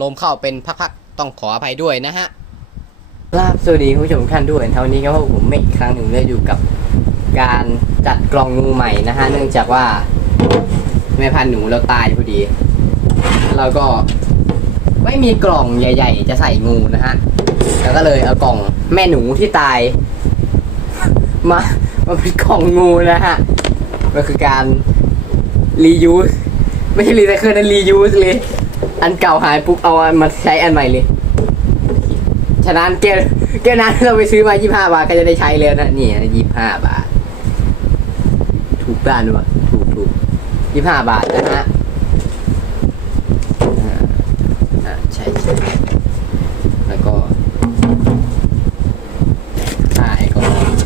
ลมเข้าเป็นพักๆต้องขออภัยด้วยนะฮะลาบสวัสดีคุณผู้ชมทุกท่านด้วยเท่านี้ก็ผมไม่อีกครั้งหนึ่งได้อยู่กับการจัดกล่องงูใหม่นะฮะเนื่องจากว่าแม่พันธุ์หนูเราตายพอดี เราก็ไม่มีกล่องใหญ่ ๆ จะใส่งูนะฮะแล้วก็เลยเอากล่องแม่หนูที่ตาย มามาเป็นกล่องงูนะฮะมันคือการรียูสไม่ใช่รีไซเคิลนะรียูสเลย อันเก่าหายปุ๊บเอามาใช้อันใหม่เลย ฉะนั้นแก้วแก้วนั้นเราไปซื้อมา25บาทก็จะได้ใช้แล้วนะนี่25บาท ถูกด้านด้วยถูกถูก25บาทนะฮะใช่ใช่แล้วก็ค่าแอลกอฮอล์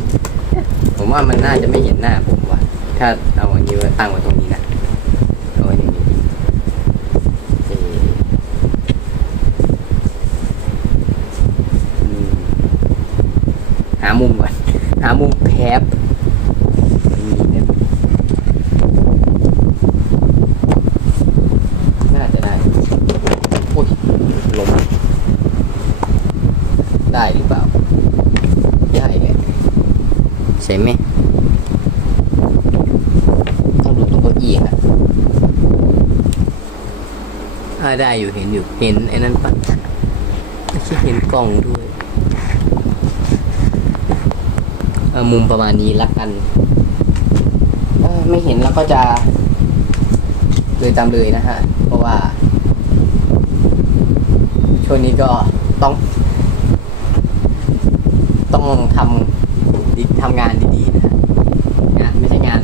ผมว่ามันน่าจะไม่เห็นหน้าผมว่ะถ้าเอาอันนี้ไว้ตั้งไว้ตรงนี้นะเอาไว้อย่างนี้เอ่ออืมหามุมก่อน หามุมแค บนี่นะน่าจะได้โอ้ยลมได้หรือเปล่า ได้เลยใช่ไหมต้องดูตรงเก้าอี้ครับถ้าได้อยู่เห็นอยู่เห็นไอ้นั้นปะไม่ใช่เห็นกล้องด้วยเอา มุมประมาณนี้ละกันไม่เห็นแล้วก็จะเลยตามเลยนะฮะ เพราะว่า ช่วงนี้ก็ต้อง ต้องทำดีทำงานดีๆนะฮะงานไม่ใช่งาน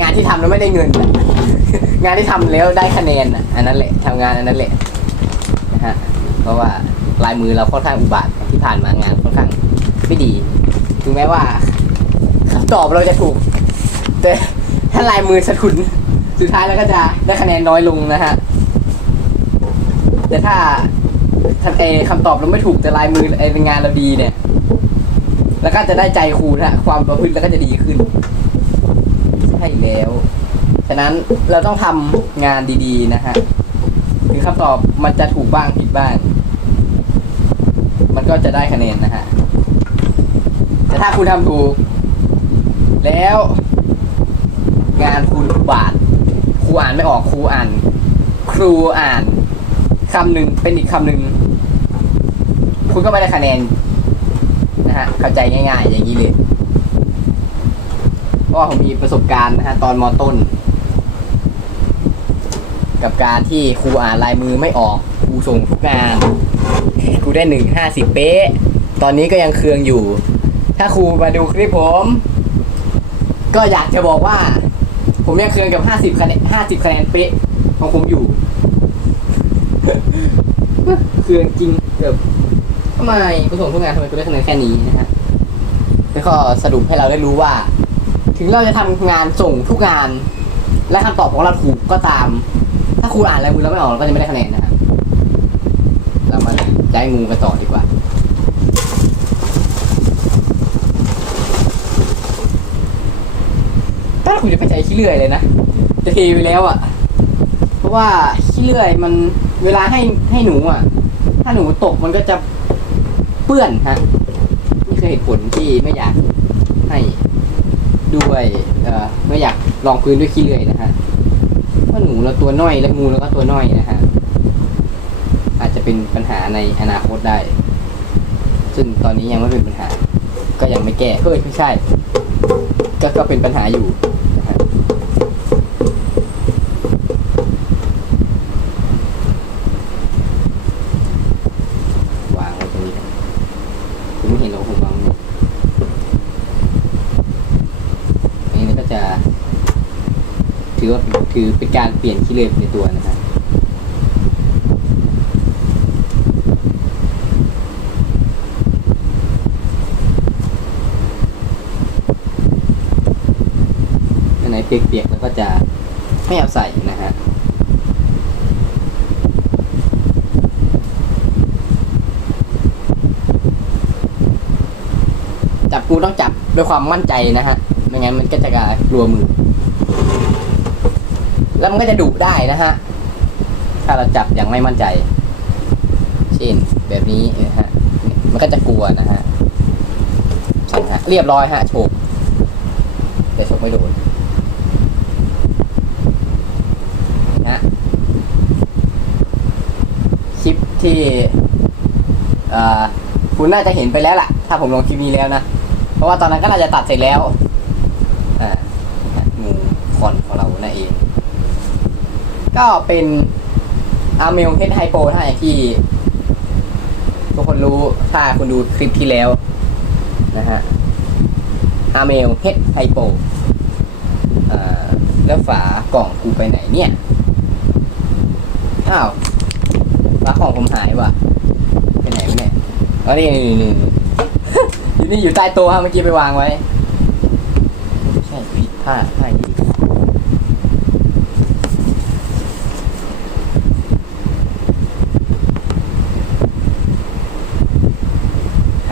งานที่ทำแล้วไม่ได้เงิน งานที่ทำแล้วได้คะแนนอันนั้นแหละทำงานอันนั้นแหละนะฮะ เพราะว่าลายมือเราค่อนข้างอุบาทที่ผ่านมางานค่อนข้างไม่ดี ถึงแม้ว่าคำตอบเราจะถูก แต่ถ้าลายมือสะทุนสุดท้ายเราก็จะได้คะแนนน้อยลงนะฮะ แต่ถ้าถ้าเอคำตอบเราไม่ถูกแต่ลายมือไอเป็นงานเราดีเนี่ย แล้วก็จะได้ใจครูนะฮะความประพฤติแล้วก็จะดีขึ้นใช่แล้ว ฉะนั้นเราต้องทำงานดีๆนะฮะถึงคำตอบมันจะถูกบ้างผิดบ้าง มันก็จะได้คะแนนนะฮะ แต่ถ้าคุณทำถูก แล้ว งานคุณบาทครูอ่านไม่ออกครูอ่าน ครูอ่านคำหนึ่งเป็นอีกคำหนึ่งคุณก็ไม่ได้คะแนนนะฮะเข้าใจง่ายๆ อย่างนี้เลยเพราะว่าผมมีประสบการณ์นะฮะตอนมต้น กับการที่ครูอ่านลายมือไม่ออกครูส่งทุกงานครูได้หนึ่งห้าสิบเป๊ะ ตอนนี้ก็ยังเคืองอยู่ ถ้าครูมาดูคลิปผม ก็อยากจะบอกว่า ผมยังเคืองกับห้าสิบคะแนนห้าสิบคะแนนเป๊ะของผมอยู่ เคืองจริงแบบทำไมกูส่งทุกงานทำไมกูได้คะแนนแค่นี้นะฮะแล้วก็สรุปให้เราได้รู้ว่า ถึงเราจะทำงานส่งทุกงาน และคำตอบของเราถูกก็ตาม ถ้าครูอ่านลายมือเราไม่ออกเราก็จะไม่ได้คะแนนนะครับเรามาใจงูกันต่อดีกว่าคุณจะไปใจ ขี้เลื่อยเลยนะจะเทไปแล้วอะ่ะ เพราะว่าขี้เลื่อยมันเวลาให้ให้หนูอะ่ะ ถ้าหนูตกมันก็จะเปื้อนฮะนี่คือเหตุผลที่ไม่อยากให้ด้วยเอ่อไม่อยากลองพื้นด้วยขี้เลื่อยนะฮะเพราะหนูเราตัวน้อยและงูเราก็ตัวน้อยนะฮะอาจจะเป็นปัญหาในอนาคตได้ ซึ่งตอนนี้ยังไม่เป็นปัญหา ก็ยังไม่แก้เฮ้ยไม่ใช่ ก็ก็เป็นปัญหาอยู่นะฮะวางไว้ตรงนี้กันคุณไม่เห็นหรอกผมวางไว้อันนี้ก็จะ ถือว่าถือเป็นการเปลี่ยนขี้เลนในตัวนะฮะอันไหนเปียกๆแล้วก็จะไม่เอาใส่นะฮะจับกูต้องจับด้วยความมั่นใจนะฮะ ไม่งั้นมันก็จะกลัวมือ แล้วมันก็จะดุได้นะฮะ ถ้าเราจับอย่างไม่มั่นใจ เช่นแบบนี้นะฮะ มันก็จะกลัวนะฮะใช่ฮะ เรียบร้อยฮะโฉกแต่โฉกไม่โดนนะฮะคลิปที่คุณน่าจะเห็นไปแล้วล่ะ ถ้าผมลงคลิปนี้แล้วนะ เพราะว่าตอนนั้นก็น่าจะตัดเสร็จแล้ว อ่างูคอนของเรานั่นเอง ก็เป็นอาร์เมลเพชรไฮโปถ้าอย่างที่ ทุกคนรู้ถ้าคุณดูคลิปที่แล้ว นะฮะอาร์เมลเพชรไฮโปแล้วฝากล่องกูไปไหนเนี่ย อ้าวฝากล่องผมหายว่ะไปไหนวะเนี่ยอ๋อนี่นี่นี่อยู่นี่อยู่ใต้โต๊ะเมื่อกี้ไปวางไว้ไม่ใช่ผิดผ้าผ้าดนี้ท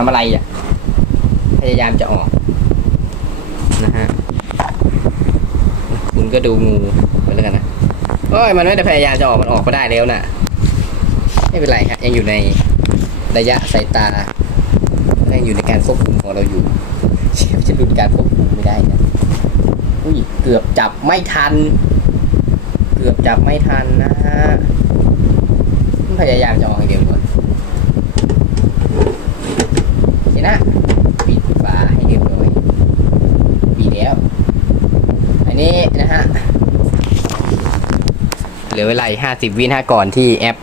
ทำอะไรอะ พยายามจะออก นะฮะ คุณก็ดูงูไปแล้วกันนะโอ้ยมันไม่ได้พยายามจะออกมันออกก็ได้แล้วน่ะ ไม่เป็นไรฮะยังอยู่ในระยะสายตายังอยู่ในการควบคุมของเราอยู่เชฟจะหลุดการควบคุมไม่ได้นะอุ้ยเกือบจับไม่ทัน เกือบจับไม่ทันนะฮะพยายามจะออกอย่างเดียวก่อน โอเคนะปิดฝาให้เรียบร้อยปิดแล้ว อันนี้นะฮะเหลือเวลาห้าสิบวินาก่อนที่แอป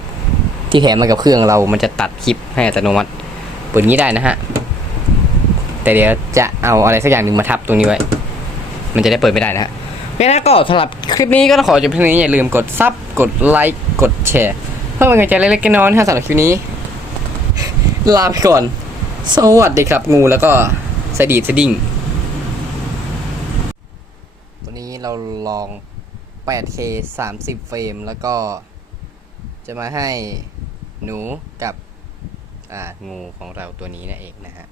ที่แถมมากับเครื่องเรามันจะตัดคลิปให้อัตโนมัติเปิดงี้ได้นะฮะแต่เดี๋ยวจะเอาอะไรสักอย่างหนึ่งมาทับตรงนี้ไว้ มันจะได้เปิดไม่ได้นะฮะเพราะฉะนั้นก็สำหรับคลิปนี้ก็ต้องขอจบเพียงนี้อย่าลืมกดซับกดไลค์กดแชร์เพื่อเป็นกำลังใจเล็กๆน้อยๆนะฮะสำหรับคลิปนี้ ลาไปก่อน สวัสดีครับงูแล้วก็สดีดสดิ้งตัวนี้เราลอง 8K 30 เฟรม แล้วก็จะมาให้หนูกับอ่างูของเราตัวนี้นั่นเองนะฮะ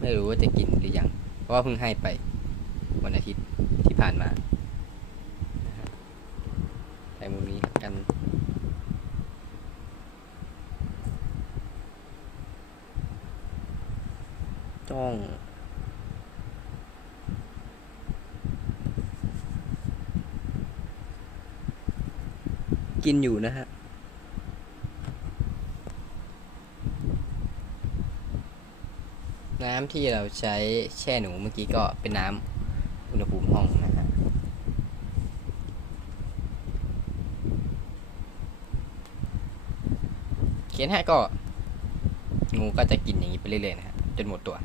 ไม่รู้ว่าจะกินหรือยัง เพราะว่าเพิ่งให้ไปวันอาทิตย์ที่ผ่านมาใส่มุมนี้กัน จ้อง กินอยู่นะฮะน้ำที่เราใช้แช่หนูเมื่อกี้ก็เป็นน้ำอุณหภูมิห้องนะฮะเขียนให้ก็งูก็จะกินอย่างนี้ไปเรื่อยๆนะฮะจนหมดตัว